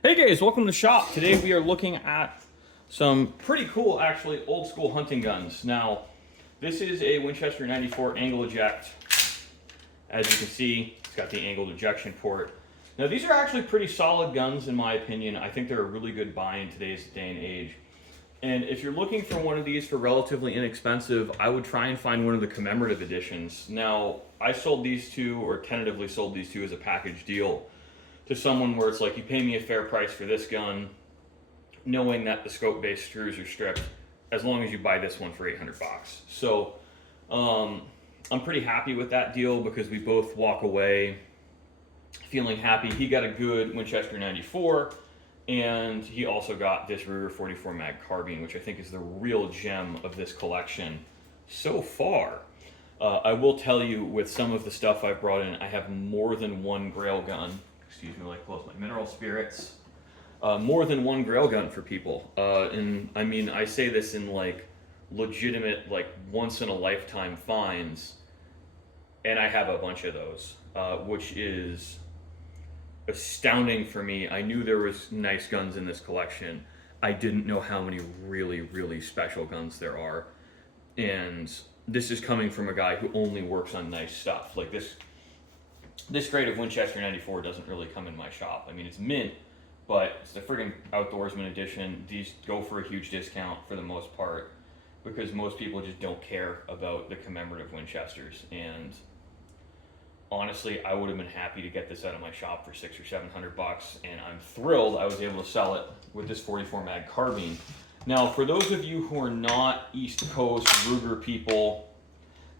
Hey guys, welcome to the shop. Today we are looking at some pretty cool, actually, old school hunting guns. Now, this is a Winchester 94 angle eject. As you can see, it's got the angled ejection port. Now, these are actually pretty solid guns in my opinion. I think they're a really good buy in today's day and age. And if you're looking for one of these for relatively inexpensive, I would try and find one of the commemorative editions. Now, I sold these two, or tentatively sold these two as a package deal to someone where it's like, you pay me a fair price for this gun, knowing that the scope based screws are stripped, as long as you buy this one for 800 bucks. So I'm pretty happy with that deal because we both walk away feeling happy. He got a good Winchester 94, and he also got this Ruger 44 mag carbine, which I think is the real gem of this collection so far. I will tell you, with some of the stuff I've brought in, I have more than one Grail gun. Excuse me, like close my mineral spirits. More than one Grail gun for people. And I mean, I say this in like legitimate, like once in a lifetime finds, and I have a bunch of those, which is astounding for me. I knew there was nice guns in this collection. I didn't know how many really, really special guns there are. And this is coming from a guy who only works on nice stuff. Like this grade of Winchester 94 doesn't really come in my shop. I mean, it's mint, but it's the friggin' outdoorsman edition. These go for a huge discount for the most part because most people just don't care about the commemorative Winchesters. And honestly, I would have been happy to get this out of my shop for $600 or $700, and I'm thrilled I was able to sell it with this 44 mag carbine. Now, for those of you who are not East Coast Ruger people,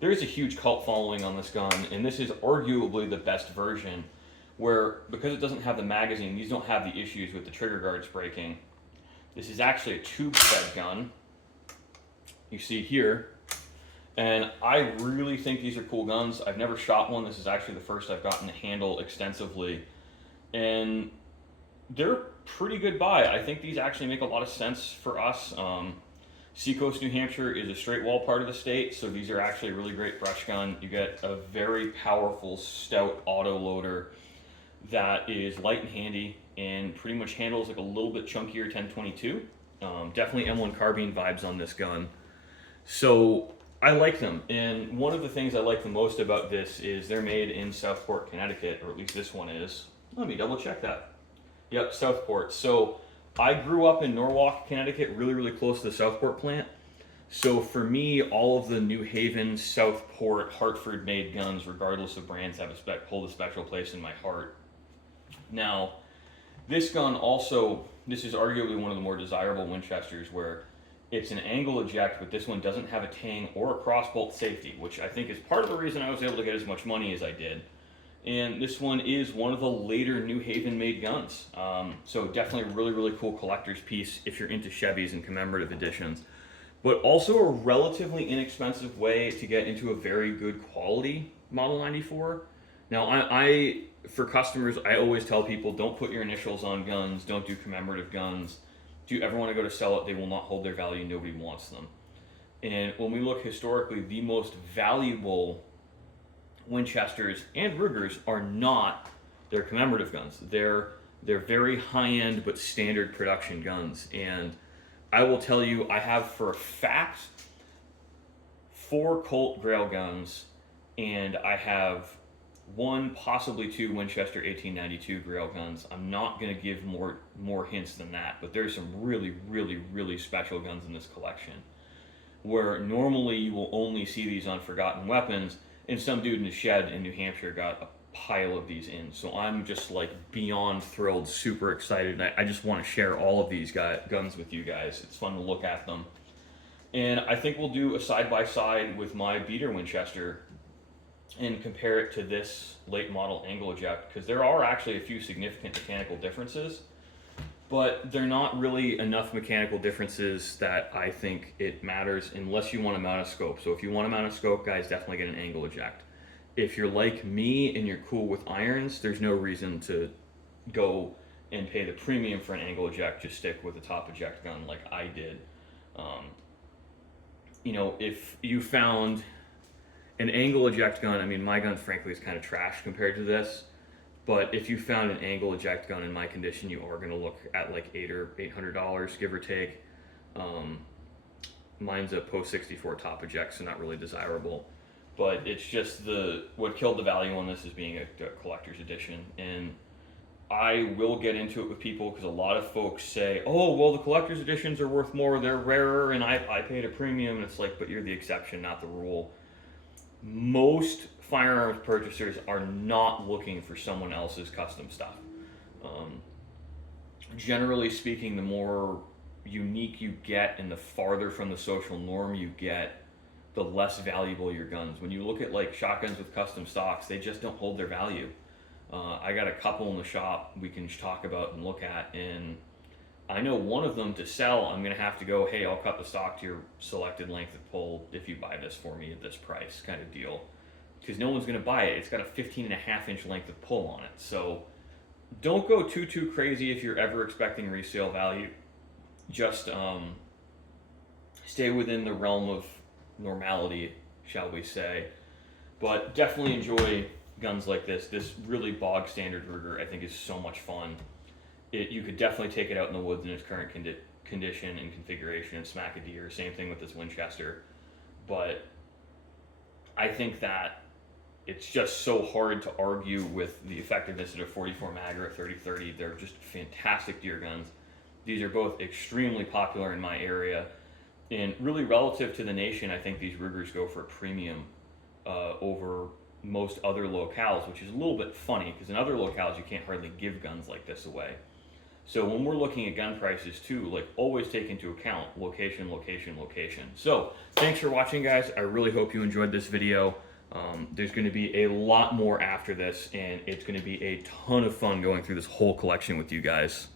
there's a huge cult following on this gun, and this is arguably the best version where, because it doesn't have the magazine, these don't have the issues with the trigger guards breaking. This is actually a tube fed gun, you see here, and I really think these are cool guns. I've never shot one. This is actually the first I've gotten to handle extensively, and they're pretty good buy. I think these actually make a lot of sense for us. Seacoast, New Hampshire is a straight wall part of the state, so these are actually a really great brush gun. You get a very powerful, stout auto loader that is light and handy and pretty much handles like a little bit chunkier 1022. Definitely M1 carbine vibes on this gun. So I like them, and one of the things I like the most about this is they're made in Southport, Connecticut, or at least this one is. Let me double check that. Yep, Southport. So I grew up in Norwalk, Connecticut, really, really close to the Southport plant. So for me, all of the New Haven, Southport, Hartford-made guns, regardless of brands, hold a special place in my heart. Now, this gun also, this is arguably one of the more desirable Winchesters, where it's an angle eject, but this one doesn't have a tang or a crossbolt safety, which I think is part of the reason I was able to get as much money as I did. And this one is one of the later New Haven made guns. So definitely a really, really cool collector's piece if you're into Chevys and commemorative editions. But also a relatively inexpensive way to get into a very good quality Model 94. Now, I for customers, I always tell people, don't put your initials on guns, don't do commemorative guns. Do you ever want to go to sell it, they will not hold their value, nobody wants them. And when we look historically, the most valuable Winchesters and Rugers are not their commemorative guns. They're very high-end but standard production guns. And I will tell you, I have for a fact 4 Colt Grail guns, and I have 1, possibly 2 Winchester 1892 Grail guns. I'm not going to give more hints than that, but there's some really, really, really special guns in this collection where normally you will only see these on Forgotten Weapons, and some dude in a shed in New Hampshire got a pile of these in. So I'm just like beyond thrilled, super excited. And I just want to share all of these guns with you guys. It's fun to look at them. And I think we'll do a side-by-side with my beater Winchester and compare it to this late model angle eject, because there are actually a few significant mechanical differences, but they're not really enough mechanical differences that I think it matters unless you want to mount a scope. So if you want to mount a scope, guys, definitely get an angle eject. If you're like me and you're cool with irons, there's no reason to go and pay the premium for an angle eject. Just stick with a top eject gun like I did. If you found an angle eject gun, I mean, my gun frankly is kind of trash compared to this, But if you found an angle eject gun in my condition, you are going to look at like $800, give or take. Mine's a post 64 top eject, so not really desirable. But it's just what killed the value on this is being a collector's edition. And I will get into it with people because a lot of folks say, oh, well, the collector's editions are worth more, they're rarer, and I paid a premium. And it's like, but you're the exception, not the rule. Most firearms purchasers are not looking for someone else's custom stuff. Generally speaking, the more unique you get and the farther from the social norm you get, the less valuable your guns. When you look at like shotguns with custom stocks, they just don't hold their value. I got a couple in the shop we can talk about and look at, and I know one of them to sell, I'm going to have to go, hey, I'll cut the stock to your selected length of pull if you buy this for me at this price kind of deal. Because no one's going to buy it. It's got a 15.5-inch length of pull on it. So don't go too crazy if you're ever expecting resale value. Just stay within the realm of normality, shall we say. But definitely enjoy guns like this. This really bog standard Ruger I think is so much fun. You could definitely take it out in the woods in its current condition and configuration and smack a deer. Same thing with this Winchester. But I think that it's just so hard to argue with the effectiveness of a 44 mag or a 30-30. They're just fantastic deer guns. These are both extremely popular in my area. And really relative to the nation, I think these Rugers go for a premium over most other locales, which is a little bit funny because in other locales you can't hardly give guns like this away. So when we're looking at gun prices too, like always take into account location. So thanks for watching, guys. I really hope you enjoyed this video. There's going to be a lot more after this, and it's going to be a ton of fun going through this whole collection with you guys.